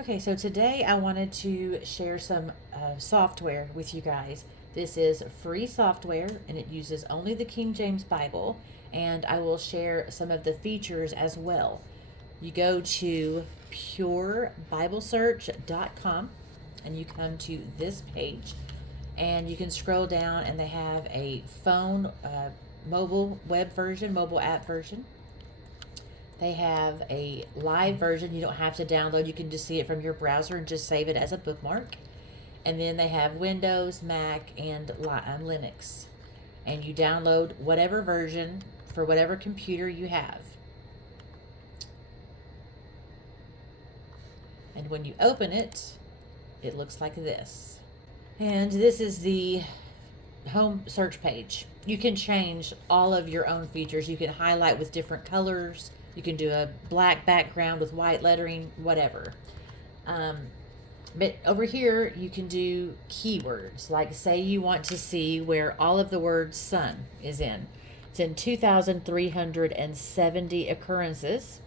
Okay, so today I wanted to share some software with you guys. This is free software and it uses only the King James Bible, and I will share some of the features as well. You go to purebiblesearch.com and you come to this page, and you can scroll down and they have a phone, mobile web version, mobile app version. They have a live version you don't have to download. You can just see it from your browser and just save it as a bookmark. And then they have Windows, Mac, and Linux. And you download whatever version for whatever computer you have. And when you open it, it looks like this. And this is the home search page. You can change all of your own features. You can highlight with different colors. You can do a black background with white lettering, whatever. But over here, you can do keywords. Like, say you want to see where all of the word son is in. It's in 2,370 occurrences.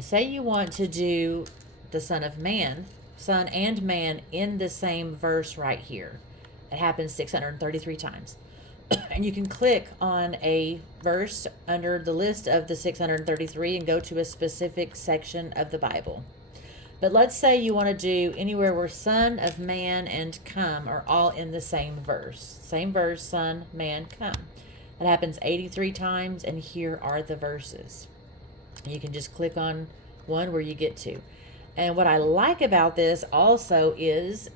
Say you want to do the son and man in the same verse right here. It happens 633 times. And you can click on a verse under the list of the 633 and go to a specific section of the Bible. But let's say you want to do anywhere where son of man and come are all in the same verse. Same verse, son, man, come. That happens 83 times, and here are the verses. You can just click on one where you get to. And what I like about this also is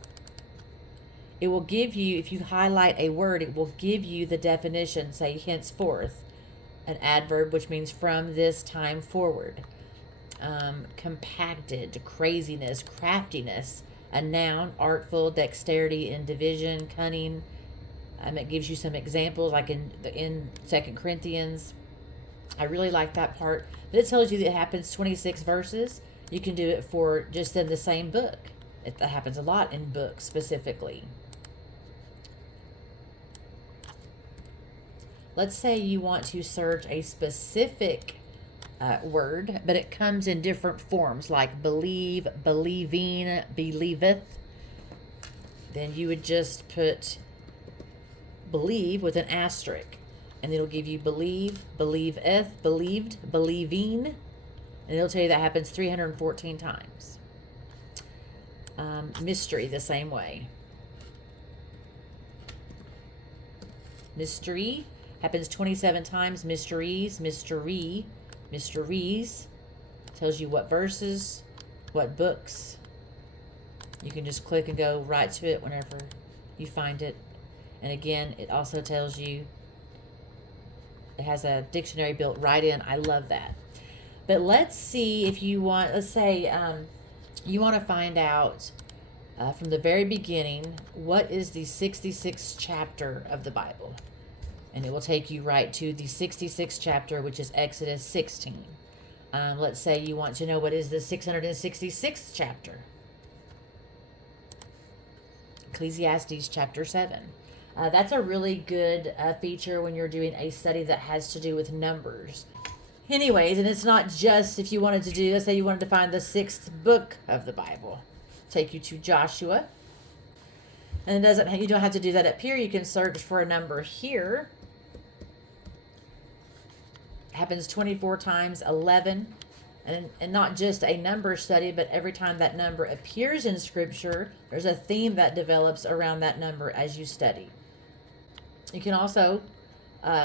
it will give you, if you highlight a word, it will give you the definition, say henceforth, an adverb, which means from this time forward. Compacted, craziness, craftiness, a noun, artful, dexterity in division, cunning. It gives you some examples, like in 2 Corinthians. I really like that part. But it tells you that it happens 26 verses. You can do it for just in the same book. It happens a lot in books specifically. Let's say you want to search a specific word, but it comes in different forms, like believe, believing, believeth. Then you would just put believe with an asterisk, and it'll give you believe, believeth, believed, believing, and it'll tell you that happens 314 times. Mystery, the same way. Mystery happens 27 times. Mysteries, mystery, mysteries. Tells you what verses, what books. You can just click and go right to it whenever you find it. And again, it also tells you, it has a dictionary built right in. I love that. But let's see if you want, let's say you want to find out from the very beginning, what is the 66th chapter of the Bible? And it will take you right to the 66th chapter, which is Exodus 16. Let's say you want to know what is the 666th chapter. Ecclesiastes chapter 7. That's a really good feature when you're doing a study that has to do with numbers. Anyways, and it's not just if you wanted to do, let's say you wanted to find the 6th book of the Bible. Take you to Joshua. And you don't have to do that up here. You can search for a number here. Happens 24 times, 11, and not just a number study, but every time that number appears in Scripture, there's a theme that develops around that number as you study. You can also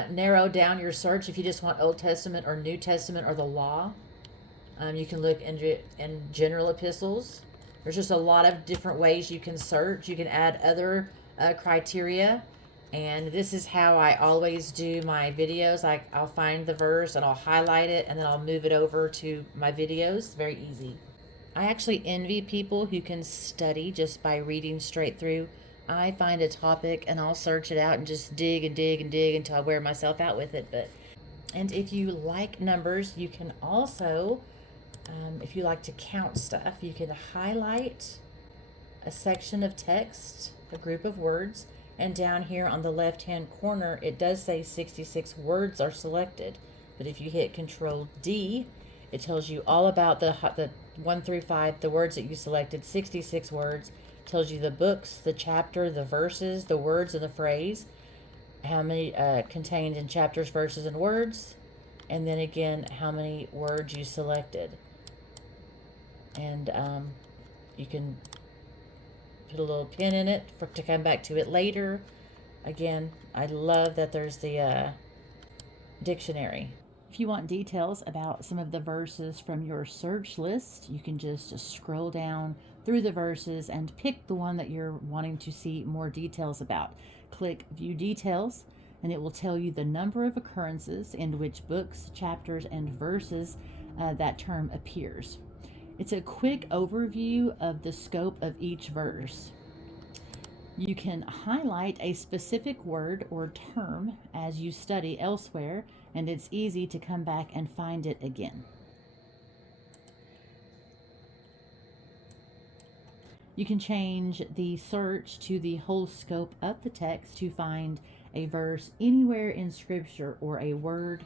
narrow down your search if you just want Old Testament or New Testament or the law. You can look in general epistles. There's just a lot of different ways you can search. You can add other criteria. And this is how I always do my videos. I'll find the verse and I'll highlight it, and then I'll move it over to my videos. Very easy. I actually envy people who can study just by reading straight through. I find a topic and I'll search it out and just dig and dig and dig until I wear myself out with it. And if you like numbers, you can also, if you like to count stuff, you can highlight a section of text, a group of words, and down here on the left hand corner it does say 66 words are selected. But if you hit Control D, It tells you all about the 1 through 5, the words that you selected, 66 words. It tells you the books, the chapter, the verses, the words, and the phrase, how many contained in chapters, verses, and words, and then again how many words you selected. And you can put a little pin in it to come back to it later. Again, I love that there's the dictionary. If you want details about some of the verses from your search list, you can just scroll down through the verses and pick the one that you're wanting to see more details about. Click View Details, and it will tell you the number of occurrences in which books, chapters, and verses that term appears. It's a quick overview of the scope of each verse. You can highlight a specific word or term as you study elsewhere, and it's easy to come back and find it again. You can change the search to the whole scope of the text to find a verse anywhere in Scripture or a word.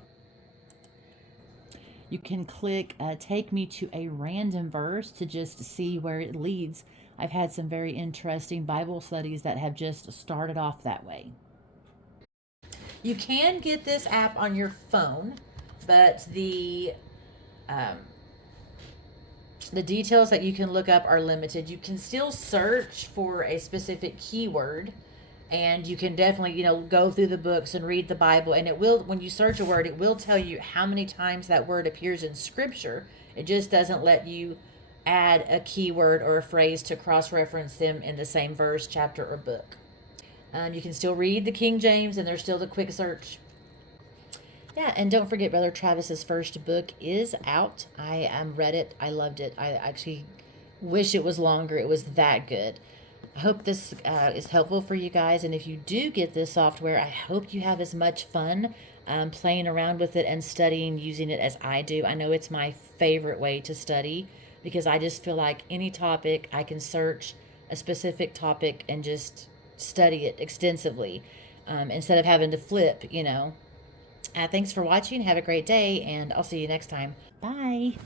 You can click Take Me to a Random Verse to just see where it leads. I've had some very interesting Bible studies that have just started off that way. You can get this app on your phone, but the details that you can look up are limited. You can still search for a specific keyword, and you can definitely, go through the books and read the Bible, and it will, when you search a word, it will tell you how many times that word appears in Scripture. It just doesn't let you add a keyword or a phrase to cross-reference them in the same verse, chapter, or book. You can still read the King James, and there's still the quick search. Yeah, and don't forget, Brother Travis's first book is out. I read it. I loved it. I actually wish it was longer. It was that good. I hope this is helpful for you guys. And if you do get this software, I hope you have as much fun playing around with it and studying using it as I do. I know it's my favorite way to study because I just feel like any topic, I can search a specific topic and just study it extensively instead of having to flip. Thanks for watching. Have a great day, and I'll see you next time. Bye.